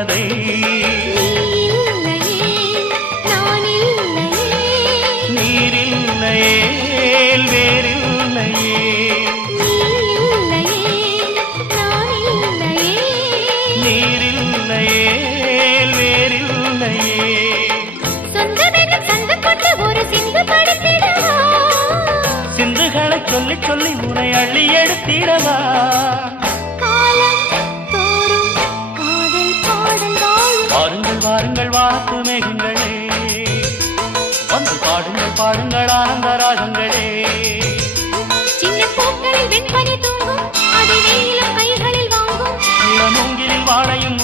என்பதை நீரில்லையே வேறில்லையே நீரில்லையே வேறில்லையே சிந்துகளை சொல்லி சொல்லி உனை அள்ளி எடுத்திடவா வாருங்கள் வாருங்கள் வாத்து மேகங்களே வந்து பாடுங்கள் பாடுங்கள் ஆனந்த ராகங்களே சின்ன பூக்களில் வெண்பனி தூங்கும் அதை வெயிலும் கைகளில் வாங்கும் மூங்கிலில் வாழையும்